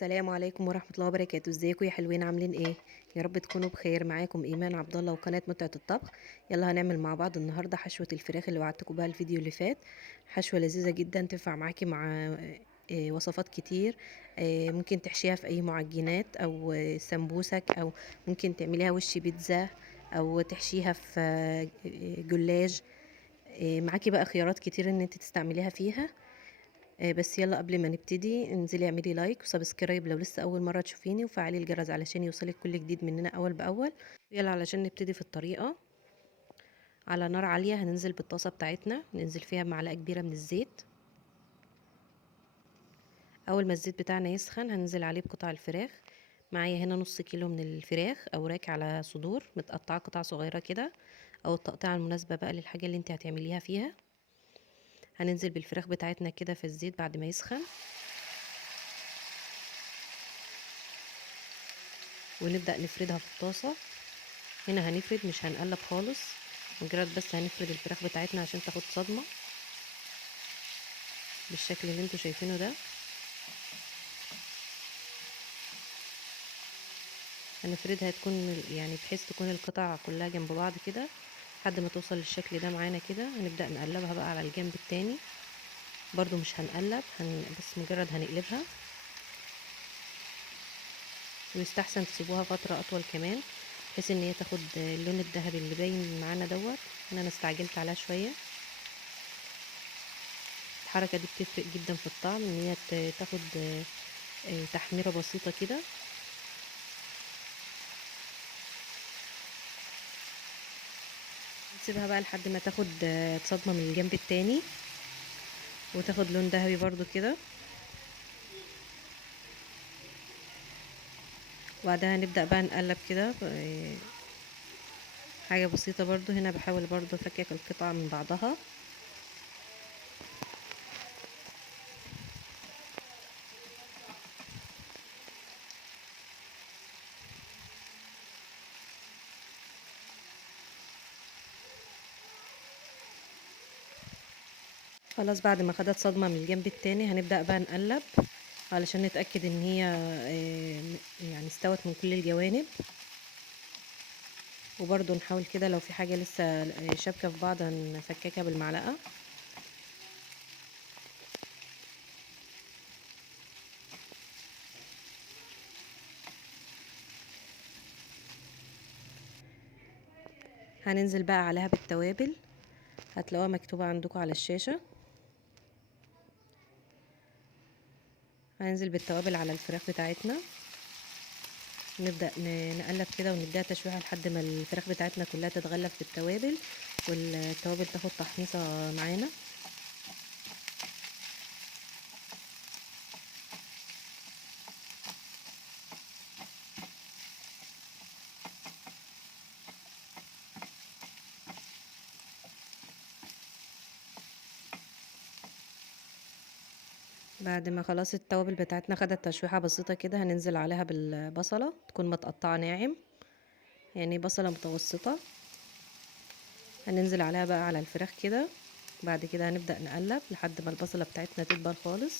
السلام عليكم ورحمة الله وبركاته. ازيكم يا حلوين؟ عاملين ايه؟ يا رب تكونوا بخير. معاكم ايمان عبد الله وقناة متعة الطبخ. يلا هنعمل مع بعض النهارده حشوة الفراخ اللي وعدتكم بها الفيديو اللي فات. حشوة لذيذة جدا تنفع معاكي مع وصفات كتير. ممكن تحشيها في اي معجنات او سمبوسك، او ممكن تعمليها وش بيتزا، او تحشيها في جلاج. معاكي بقى خيارات كتير ان انت تستعمليها فيها. بس يلا قبل ما نبتدي انزلي اعملي لايك وسبسكرايب لو لسه اول مره تشوفيني، وفعلي الجرس علشان يوصلك كل جديد مننا اول باول. يلا علشان نبتدي في الطريقه. على نار عاليه هننزل بالطاسه بتاعتنا، ننزل فيها بمعلقه كبيره من الزيت. اول ما الزيت بتاعنا يسخن هننزل عليه بقطع الفراخ. معايا هنا نص كيلو من الفراخ اوراك على صدور متقطعه قطع صغيره كده، او التقطيعه المناسبه بقى للحاجه اللي انت هتعمليها فيها. هننزل بالفراخ بتاعتنا كده في الزيت بعد ما يسخن، ونبدأ نفردها في الطاسة. هنا هنفرد مش هنقلب خالص، مجرد بس هنفرد الفراخ بتاعتنا عشان تاخد صدمة بالشكل اللي انتوا شايفينه ده. هنفردها تكون يعني بحيث تكون القطع كلها جنب بعض كده لحد ما توصل للشكل ده معانا كده. هنبدأ نقلبها بقى على الجنب التاني، برضو مش هنقلب، بس مجرد هنقلبها. ويستحسن تسيبوها فترة أطول كمان بحيث ان هي تاخد اللون الذهبي اللي باين معانا دوت. انا استعجلت عليها شوية. الحركة دي بتفرق جدا في الطعم، ان هي تاخد تحميرة بسيطة كده. نسيبها بقى لحد ما تاخد صدمة من الجنب التاني وتاخد لون ذهبي برضو كده. وبعدها نبدأ بقى نقلب كده حاجة بسيطة برضو. هنا بحاول برضو افكك القطع من بعضها. خلاص بعد ما خدت صدمة من الجنب التاني هنبدأ بقى نقلب علشان نتأكد ان هي يعني استوت من كل الجوانب. وبرضو نحاول كده لو في حاجة لسه شابكة في بعض هنفككها بالمعلقة. هننزل بقى عليها بالتوابل، هتلاقوها مكتوبة عندكم على الشاشة. هننزل بالتوابل على الفراخ بتاعتنا، نبدأ نقلب كده ونديها تشويحة لحد ما الفراخ بتاعتنا كلها تتغلف في التوابل والتوابل تاخد تحميصة معانا. بعد ما خلاص التوابل بتاعتنا خدت تشويحة بسيطة كده هننزل عليها بالبصلة تكون متقطعة ناعم، يعني بصلة متوسطة. هننزل عليها بقى على الفراخ كده. بعد كده هنبدأ نقلب لحد ما البصلة بتاعتنا تدبل خالص.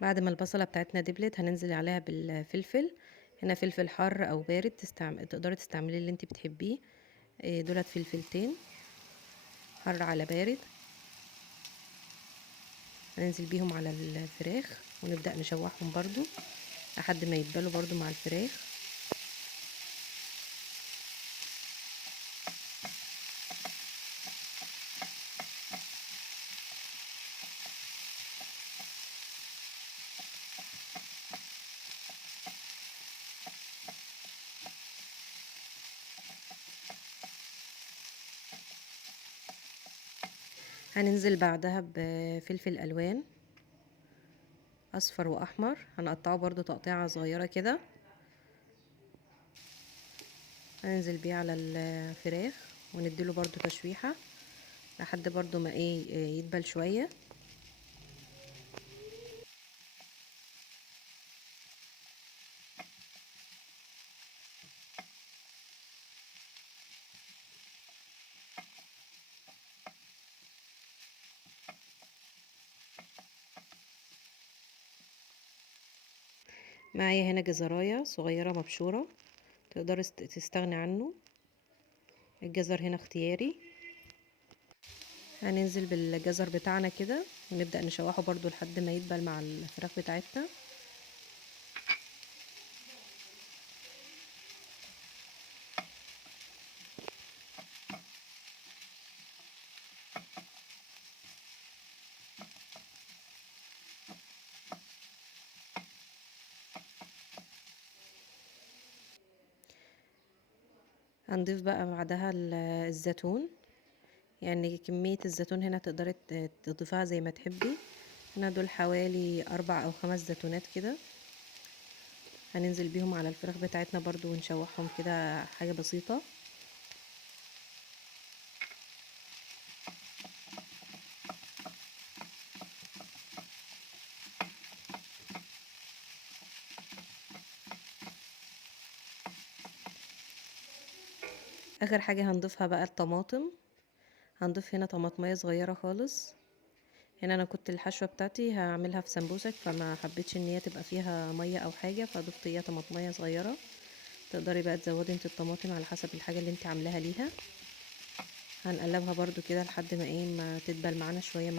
بعد ما البصلة بتاعتنا دبلت هننزل عليها بالفلفل. هنا فلفل حار او بارد تقدري تستعملي اللي انت بتحبيه. دولت فلفلتين حر على بارد. هننزل بيهم على الفراخ ونبدأ نشوحهم برضو لحد ما يتبلوا برضو مع الفراخ. هننزل بعدها بفلفل الوان اصفر واحمر، هنقطعه برضو تقطيعة صغيرة كده. هننزل بيه على الفراخ ونديله برضو تشويحة لحد برضو ما ايه يدبل شوية. معايا هنا جزراية صغيرة مبشورة، تقدري تستغني عنه، الجزر هنا اختياري. هننزل بالجزر بتاعنا كده ونبدأ نشوحه برضو لحد ما يدبل مع الفراخ بتاعتنا. هنضيف بقى بعدها الزيتون، يعني كمية الزيتون هنا تقدري تضيفها زي ما تحبي. هنا دول حوالي 4 أو 5 زيتونات كده، هننزل بيهم على الفراخ بتاعتنا برضو ونشوحهم كده حاجة بسيطة. آخر حاجة هنضيفها بقى الطماطم، هنضيف هنا طماطمية صغيرة خالص. هنا انا كنت الحشوة بتاعتي هعملها في سمبوسك، فما حبيتش ان هي تبقى فيها مية او حاجة، فضفت هي طماطمية صغيرة. تقدري بقى تزودي انت الطماطم على حسب الحاجة اللي انت عاملاها ليها. هنقلبها برضو كده لحد ما ايه ما تدبل معانا شوية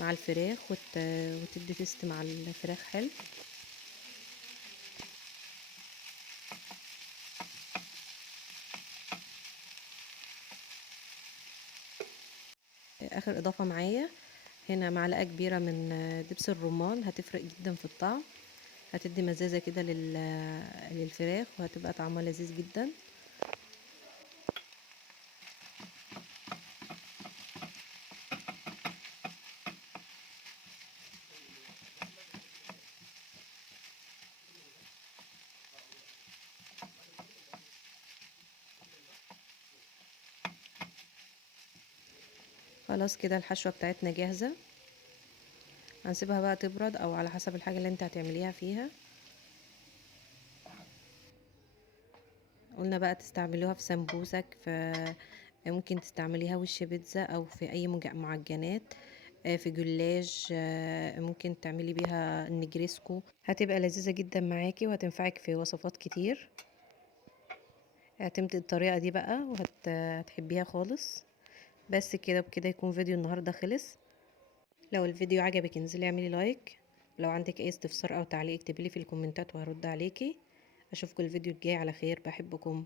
مع الفراخ وتدي تست مع الفراخ حلو. اخر اضافة معايا هنا معلقة كبيرة من دبس الرمان، هتفرق جدا في الطعم، هتدي مزازة كده للفراخ وهتبقى طعمها لذيذ جدا. خلاص كده الحشوة بتاعتنا جاهزة، هنسيبها بقى تبرد او على حسب الحاجة اللي انت هتعمليها فيها. قلنا بقى تستعملوها في سمبوسك، ممكن تستعمليها وش بيتزا او في اي معجنات، في جلاش، ممكن تعملي بيها النجريسكو، هتبقى لذيذة جدا معاكي وهتنفعك في وصفات كتير. اعتمدي الطريقة دي بقى وهتحبيها خالص. بس كده بكده يكون فيديو النهاردة خلص. لو الفيديو عجبك انزلي اعملي لايك، لو عندك اي استفسار او تعليق اكتبيلي في الكومنتات وهرد عليكي. اشوفكم الفيديو الجاي على خير، بحبكم.